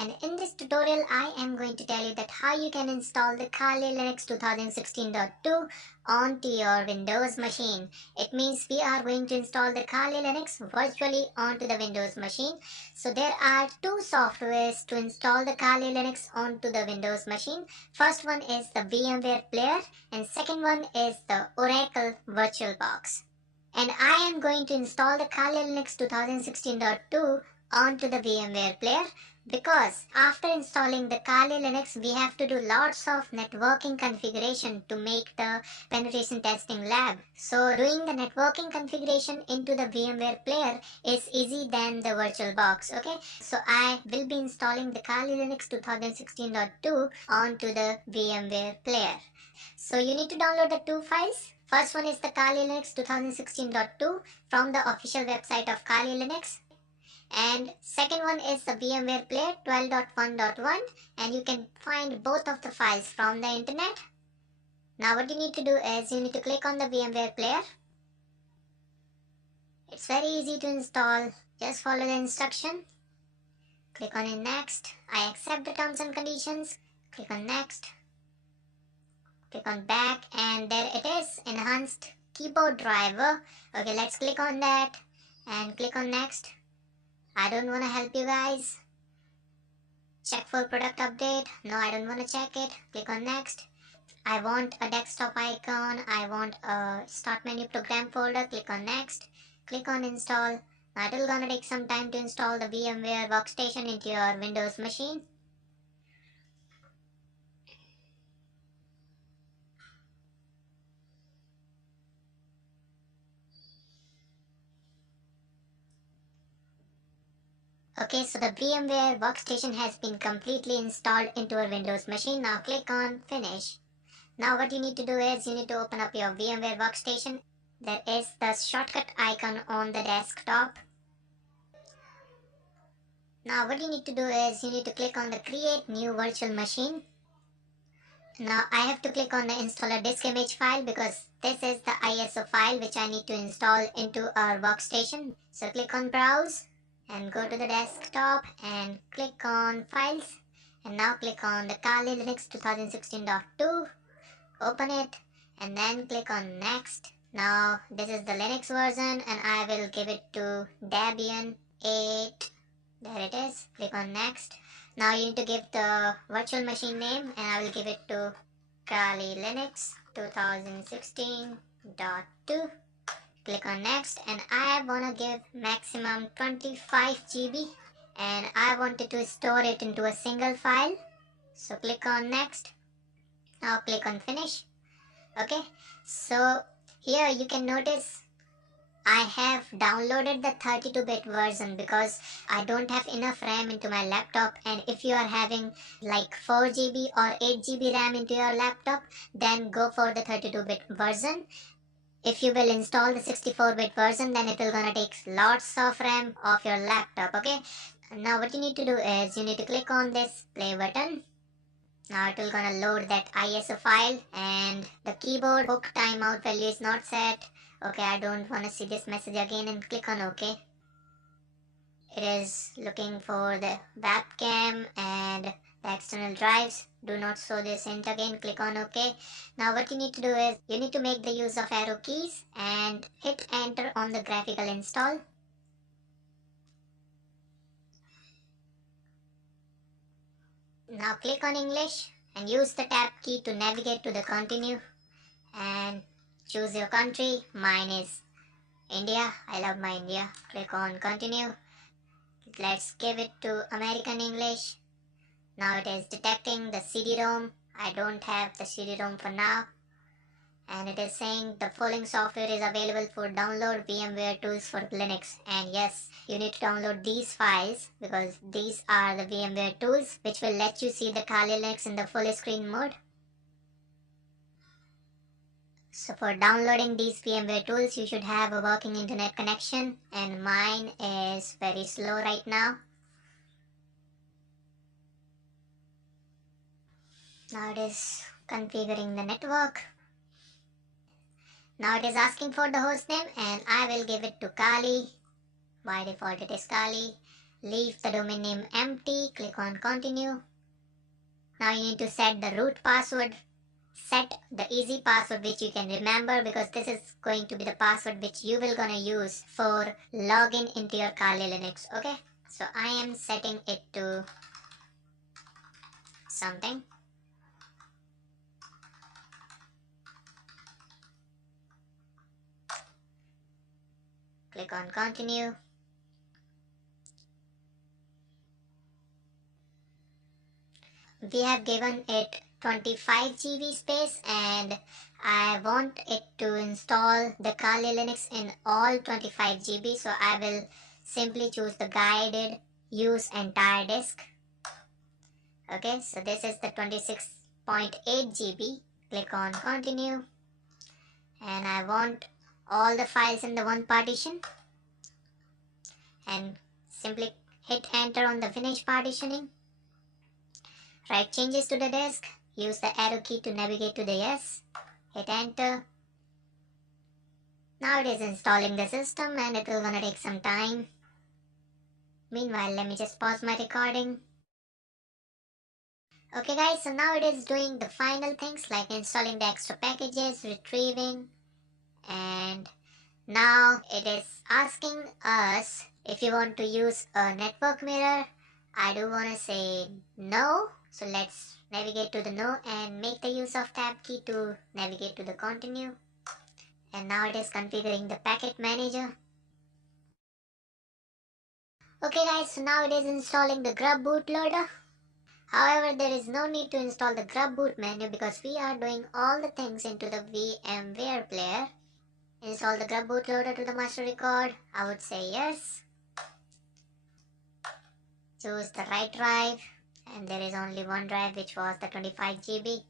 And in this tutorial I am going to tell you that how you can install the Kali Linux 2016.2 onto your Windows machine. It means we are going to install the Kali Linux virtually onto the Windows machine. So there are two softwares to install the Kali Linux onto the Windows machine. First one is the VMware Player and second one is the Oracle VirtualBox. And I am going to install the Kali Linux 2016.2 onto the VMware Player, because after installing the Kali Linux we have to do lots of networking configuration to make the penetration testing lab. So doing the networking configuration into the VMware Player is easy than the VirtualBox. Okay, so I will be installing the Kali Linux 2016.2 onto the VMware Player. So you need to download the two files. First one is the Kali Linux 2016.2 from the official website of Kali Linux. And second one is the VMware Player 12.1.1, and you can find both of the files from the internet. Now what you need to do is you need to click on the VMware Player. It's very easy to install. Just follow the instruction. Click on in next. I accept the terms and conditions. Click on next. Click on back, and there it is, enhanced keyboard driver. Okay, let's click on that and click on next. I don't want to help you guys. Check for product update. No, I don't want to check it. Click on next. I want a desktop icon. I want a start menu program folder. Click on next. Click on install. Now it will gonna take some time to install the VMware workstation into your Windows machine. Okay, so the VMware workstation has been completely installed into our Windows machine. Now click on finish. Now what you need to do is you need to open up your VMware workstation. There is the shortcut icon on the desktop. Now what you need to do is you need to click on the create new virtual machine. Now I have to click on the installer disk image file because this is the ISO file which I need to install into our workstation. So click on browse and go to the desktop and click on files, and now click on the Kali Linux 2016.2. Open it and then click on next. Now this is the Linux version and I will give it to Debian 8. There it is. Click on next. Now you need to give the virtual machine name and I will give it to Kali Linux 2016.2. Click on next, and I wanna give maximum 25 GB and I wanted to store it into a single file. So click on next. Now click on finish. Okay, so here you can notice I have downloaded the 32-bit version because I don't have enough RAM into my laptop, and if you are having like 4 GB or 8 GB RAM into your laptop, then go for the 32-bit version. If you will install the 64-bit version, then it will gonna take lots of RAM of your laptop. Okay, now what you need to do is you need to click on this play button. Now it will gonna load that ISO file, and the keyboard hook timeout value is not set. Okay, I don't want to see this message again, and click on OK. It is looking for the webcam and the external drives. Do not show this hint again. Click on OK. Now what you need to do is you need to make the use of arrow keys and hit enter on the graphical install. Now click on English and use the tab key to navigate to the continue and choose your country. Mine is India. I love my India. Click on continue. Let's give it to American English. Now it is detecting the CD-ROM. I don't have the CD-ROM for now. And it is saying the following software is available for download: VMware Tools for Linux. And yes, you need to download these files because these are the VMware tools which will let you see the Kali Linux in the full screen mode. So for downloading these VMware tools, you should have a working internet connection, and mine is very slow right now. Now it is configuring the network. Now it is asking for the host name and I will give it to Kali. By default it is Kali. Leave the domain name empty, click on continue. Now you need to set the root password. Set the easy password which you can remember, because this is going to be the password which you will gonna use for login into your Kali Linux. Okay, so I am setting it to something. Click on continue. We have given it 25 GB space, and I want it to install the Kali Linux in all 25 GB, so I will simply choose the guided use entire disk. Okay, so this is the 26.8 GB. Click on continue, and I want all the files in the one partition, and simply hit enter on the finish partitioning. Write changes to the disk. Use the arrow key to navigate to the yes. Hit enter. Now it is installing the system, and it will gonna take some time. Meanwhile, let me just pause my recording. Okay guys, so now it is doing the final things like installing the extra packages, retrieving, and now it is asking us if you want to use a network mirror. I do want to say no. So let's navigate to the no and make the use of tab key to navigate to the continue. And now it is configuring the packet manager. Okay guys, so now it is installing the grub bootloader. However, there is no need to install the grub boot menu because we are doing all the things into the VMware player. Install the grub bootloader to the master record. I would say yes. Choose the right drive, and there is only one drive, which was the 25 GB.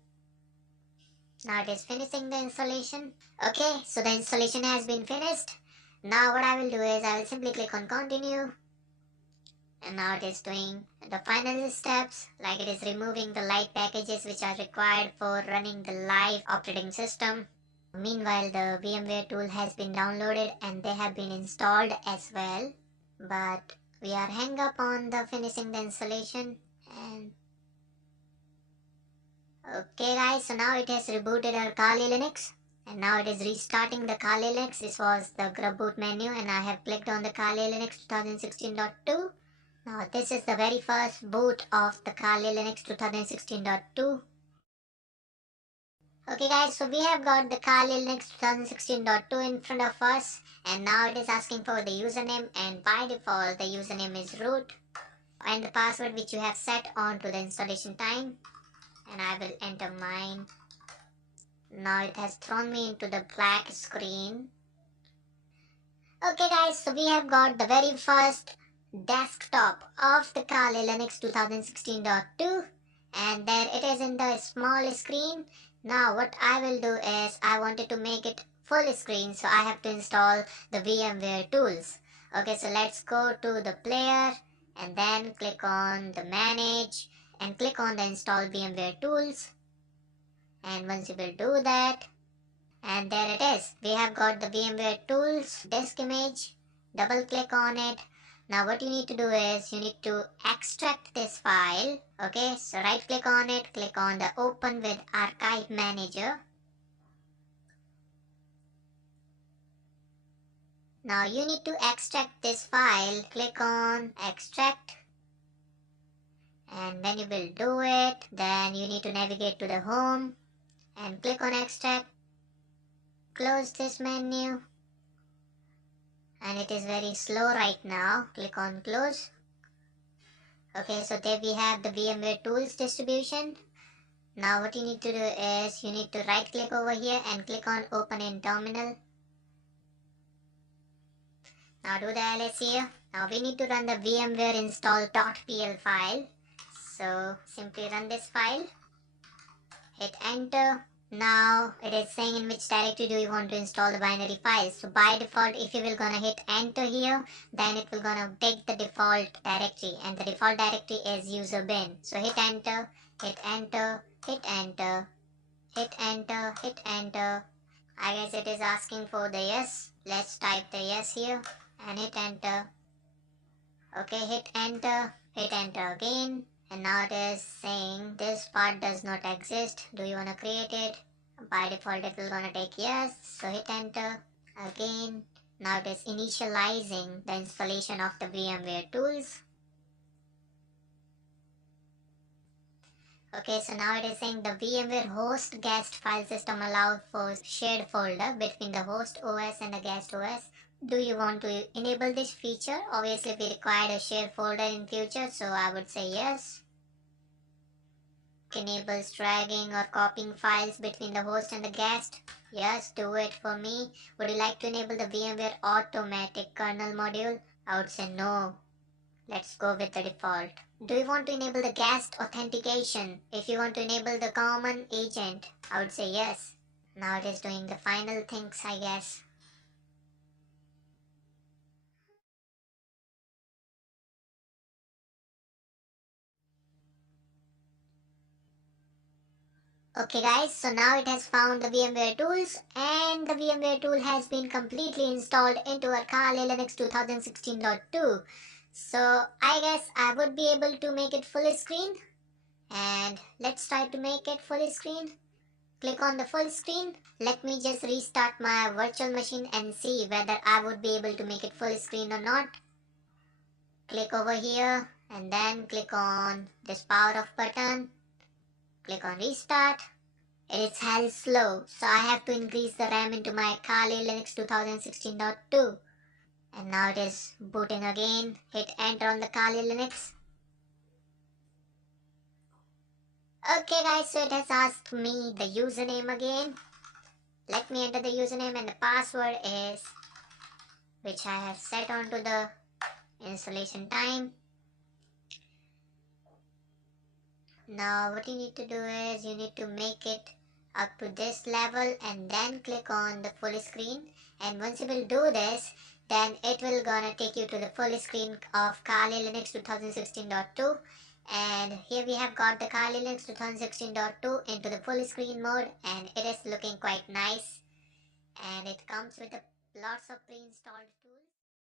Now it is finishing the installation. Okay, so the installation has been finished. Now what I will do is I will simply click on continue, and now it is doing the final steps, like it is removing the light packages which are required for running the live operating system. Meanwhile, the VMware tool has been downloaded and they have been installed as well, but we are hung up on the finishing the installation. And okay guys, so now it has rebooted our Kali Linux, and now it is restarting the Kali Linux. This was the grub boot menu, and I have clicked on the Kali Linux 2016.2. Now this is the very first boot of the Kali Linux 2016.2. Okay guys, so we have got the Kali Linux 2016.2 in front of us, and now it is asking for the username, and by default the username is root, and the password which you have set on to the installation time, and I will enter mine. Now it has thrown me into the black screen. Okay guys, so we have got the very first desktop of the Kali Linux 2016.2, and there it is in the small screen. Now what I will do is I wanted to make it full screen, so I have to install the VMware tools. Okay, so let's go to the player and then click on the manage and click on the install VMware tools. And once you will do that, and there it is, we have got the VMware tools disk image. Double click on it. Now what you need to do is you need to extract this file. Okay, so right click on it, click on the open with archive manager. Now you need to extract this file. Click on extract, and when you will do it, then you need to navigate to the home and click on extract. Close this menu, and it is very slow right now. Click on close. Okay, so there we have the VMware tools distribution. Now what you need to do is you need to right click over here and click on open in terminal. Now do the ls here. Now we need to run the VMware install.pl file. So simply run this file. Hit enter. Now it is saying in which directory do you want to install the binary files. So by default, if you will gonna hit enter here, then it will gonna take the default directory, and the default directory is user bin. So hit enter, hit enter, hit enter, hit enter, hit enter. I guess it is asking for the yes. Let's type the yes here and hit enter. Okay, hit enter again, and now it is saying this part does not exist. Do you want to create it? By default it will gonna take yes, so hit enter again. Now it is initializing the installation of the VMware tools. Okay, so now it is saying the VMware host guest file system allows for shared folder between the host OS and the guest OS. Do you want to enable this feature? Obviously we require a shared folder in future, so I would say yes. Enables dragging or copying files between the host and the guest. Yes, do it for me. Would you like to enable the VMware automatic kernel module? I would say no. Let's go with the default. Do you want to enable the guest authentication? If you want to enable the common agent, I would say yes. Now it is doing the final things, I guess. Okay guys, so now it has found the VMware tools and the VMware tool has been completely installed into our Kali Linux 2016.2. So I guess I would be able to make it full screen, and let's try to make it full screen. Click on the full screen. Let me just restart my virtual machine and see whether I would be able to make it full screen or not. Click over here and then click on this power off button. Click on restart. It is hell slow, so I have to increase the RAM into my Kali Linux 2016.2. And now it is booting again. Hit enter on the Kali Linux. Okay guys, so it has asked me the username again. Let me enter the username, and the password is, which I have set onto the installation time. Now what you need to do is you need to make it up to this level and then click on the full screen, and once you will do this, then it will gonna take you to the full screen of Kali Linux 2016.2. And here we have got the Kali Linux 2016.2 into the full screen mode, and it is looking quite nice, and it comes with lots of pre-installed